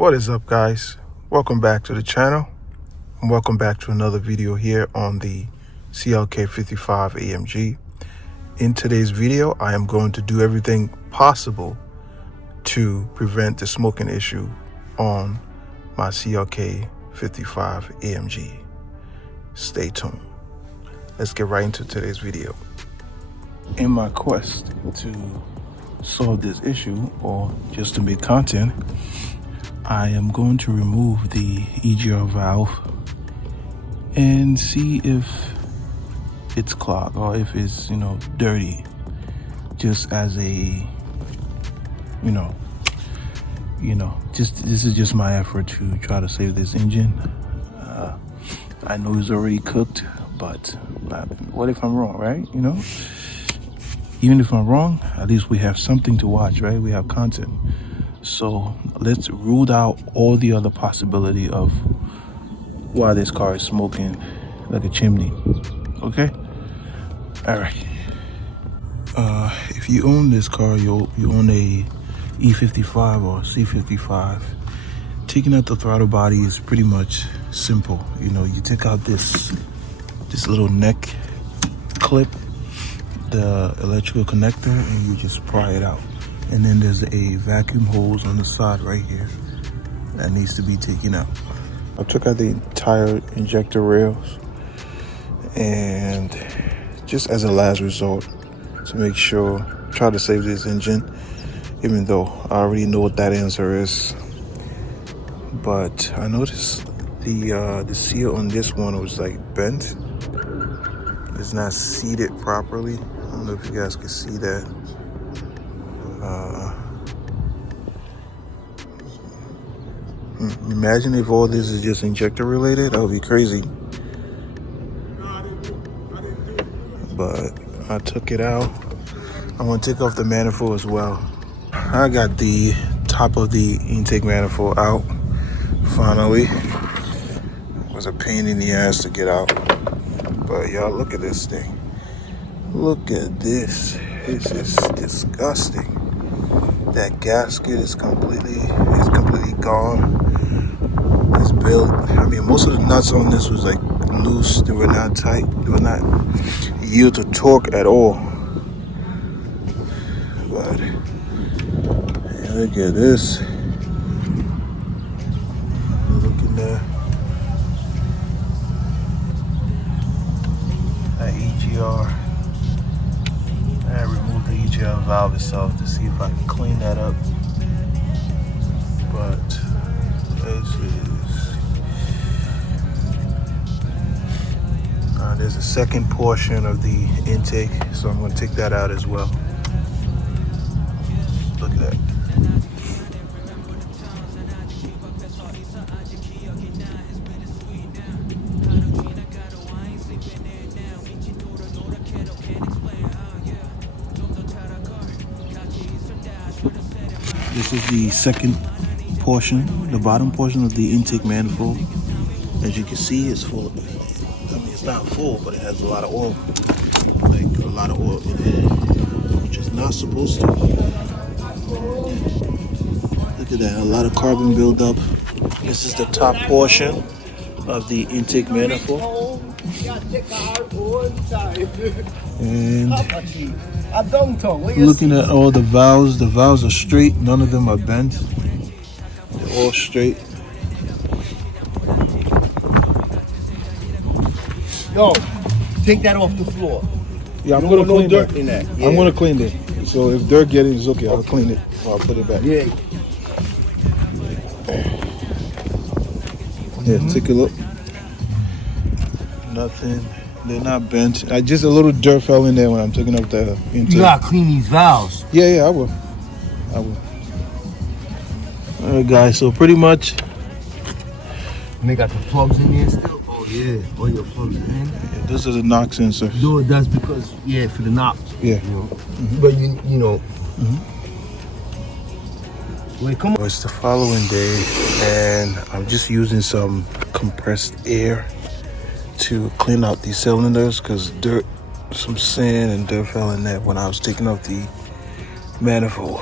What is up, guys? Welcome back to the channel and welcome back to another video here on the CLK 55 AMG. In today's video, I am going to do everything possible to prevent the smoking issue on my CLK 55 AMG. Stay tuned. Let's get right into today's video. In my quest to solve this issue, or just to make content, I am going to remove the EGR valve and see if it's clogged or if it's, dirty, just as a, this is just my effort to try to save this engine. I know it's already cooked, but what if I'm wrong, right? Even if I'm wrong, at least we have something to watch, right? We have content. So let's rule out all the other possibility of why this car is smoking like a chimney. Okay? All right. If you own this car, you own a E55 or C55. Taking out the throttle body is pretty much simple. You take out this little neck clip, the electrical connector, and you just pry it out. And then there's a vacuum hose on the side right here that needs to be taken out. I took out the entire injector rails, and just as a last resort to make sure, try to save this engine, even though I already know what that answer is. But I noticed the seal on this one was like bent. It's not seated properly. I don't know if you guys can see that. Imagine if all this is just injector related. That would be crazy. But I took it out. I'm gonna take off the manifold as well. I got the top of the intake manifold out finally. It was a pain in the ass to get out, but y'all, look at this thing. Look at this. This is disgusting. That gasket is completely gone. It's built. I mean, most of the nuts on this was like loose. They were not tight. They were not yield to torque at all. But yeah, look at this. Look at that. That EGR. I removed the EGR valve itself to see if I can clean that up. But this is there's a second portion of the intake, so I'm going to take that out as well. Look at that. This is the second portion, the bottom portion of the intake manifold. As you can see, it's full. I mean, it's not full, but it has a lot of oil, like a lot of oil in it, which is not supposed to. Look at that, a lot of carbon buildup. This is the top portion of the intake manifold. And looking at all the valves are straight. None of them are bent. They're all straight. Yo, take that off the floor. Yeah, I'm gonna clean dirt that. In that. Yeah. I'm gonna clean it. So if dirt gets in, it's okay. I'll clean it. Or I'll put it back. Yeah. Yeah, take a look. Nothing. They're not bent. Just a little dirt fell in there when I'm taking up the intake. You gotta clean these valves. Yeah, I will. All right, guys. So pretty much. And they got the plugs in there still. Oh yeah, all your plugs in. Yeah, those are the knock sensors. No, that's because for the knobs. Yeah. But you know. Wait, come on. It's the following day, and I'm just using some compressed air to clean out these cylinders because some sand and dirt fell in there when I was taking off the manifold.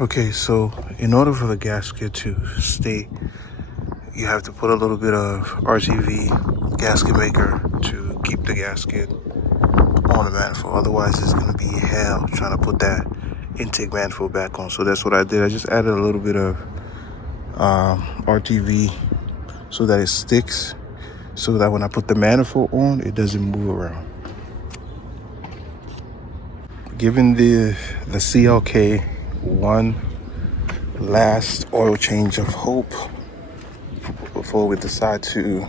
Okay, so in order for the gasket to stay, you have to put a little bit of RTV gasket maker to keep the gasket on the manifold. Otherwise, it's going to be hell trying to put that intake manifold back on. So that's what I did. I just added a little bit of RTV so that it sticks, so that when I put the manifold on, it doesn't move around. Giving the CLK one last oil change of hope before we decide to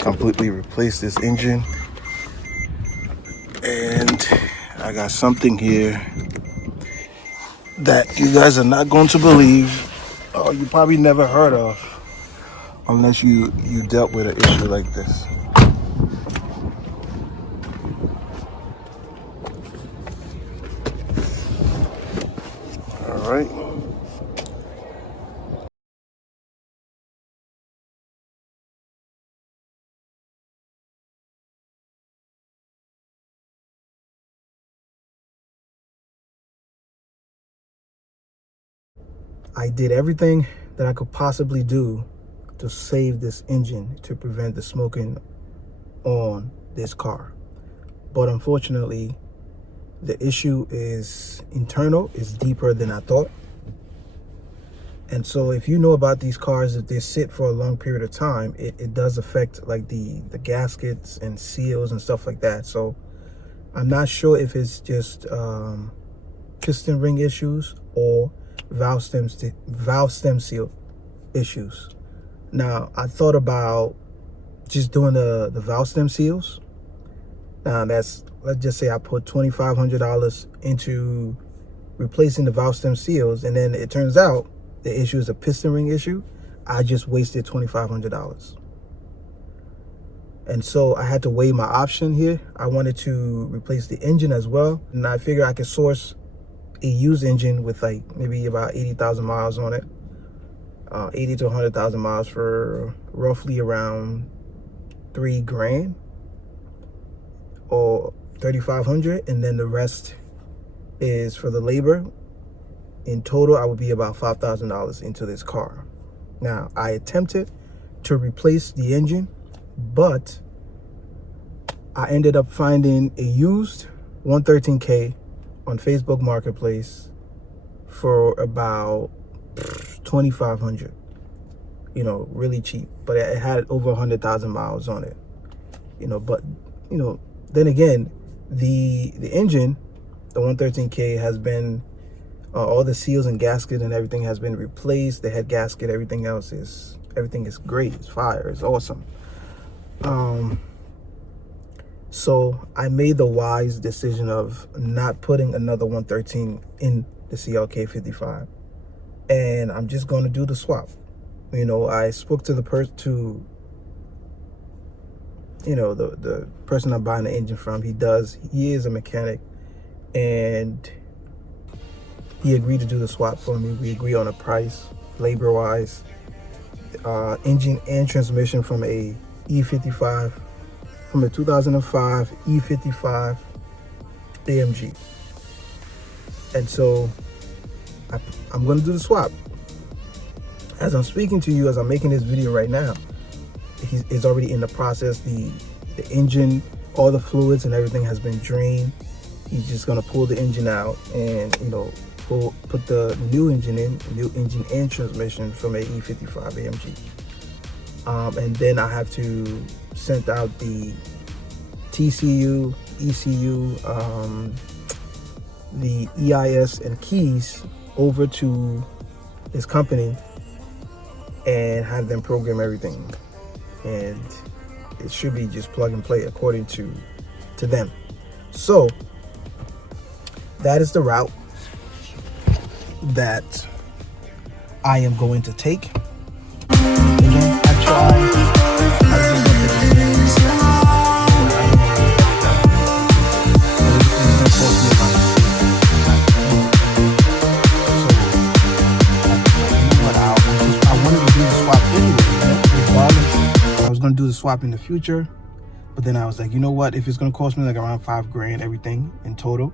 completely replace this engine. And I got something here that you guys are not going to believe, or you probably never heard of, unless you dealt with an issue like this. All right. I did everything that I could possibly do to save this engine, to prevent the smoking on this car. But unfortunately, the issue is internal, it's deeper than I thought. And so if you know about these cars, if they sit for a long period of time, it does affect like the gaskets and seals and stuff like that. So I'm not sure if it's just piston ring issues or valve stem seal issues. Now, I thought about just doing the valve stem seals. Now, let's just say I put $2,500 into replacing the valve stem seals, and then it turns out the issue is a piston ring issue. I just wasted $2,500. And so I had to weigh my option here. I wanted to replace the engine as well, and I figured I could source a used engine with like maybe about 80,000 miles on it, 80 to 100,000 miles for roughly around $3,000 or 3,500, and then the rest is for the labor. In total, I would be about $5,000 into this car. Now, I attempted to replace the engine, but I ended up finding a used 113K on Facebook Marketplace for about $2,500. You know, really cheap, but it had over 100,000 miles on it. You know, but you know, then again, the engine, the 113K, has been all the seals and gasket and everything has been replaced. The head gasket, everything is great. It's fire. It's awesome. So I made the wise decision of not putting another 113 in the CLK 55, and I'm just going to do the swap. You know, I spoke to the person the person I'm buying the engine from. He is a mechanic, and he agreed to do the swap for me. We agree on a price, labor wise, engine and transmission from a E55, from a 2005 E55 AMG. And so I'm going to do the swap. As I'm speaking to you, as I'm making this video right now, he's already in the process. The engine, all the fluids and everything has been drained. He's just going to pull the engine out and, you know, put the new engine and transmission from a E55 AMG. And then I have to send out the TCU, ECU, the EIS and keys over to his company and have them program everything. And it should be just plug and play according to them. So that is the route that I am going to take. Again, I wanted to do the swap anyway, regardless. I was going to do the swap in the future, but then I was like, you know what? If it's going to cost me like around $5,000, everything in total,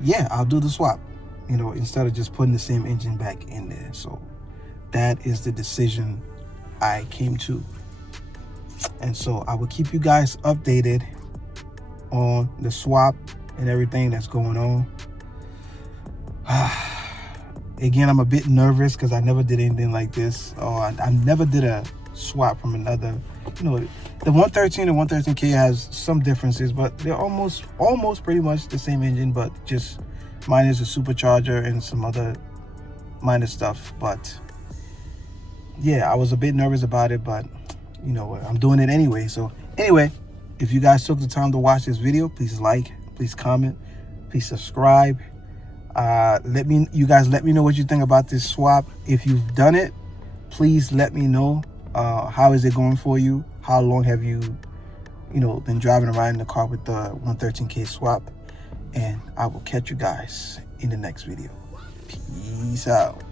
yeah, I'll do the swap. you know, instead of just putting the same engine back in there. So that is the decision I came to. And so I will keep you guys updated on the swap and everything that's going on. Again, I'm a bit nervous because I never did anything like this. I never did a swap from another. You know, the 113 and 113K has some differences, but they're almost pretty much the same engine, but just minus a supercharger and some other minor stuff. But yeah, I was a bit nervous about it, but you know, I'm doing it anyway. So anyway, if you guys took the time to watch this video, please like, please comment, please subscribe. You guys let me know what you think about this swap. If you've done it, please let me know. How is it going for you? How long have you been driving around in the car with the 113K swap? And I will catch you guys in the next video. Peace out.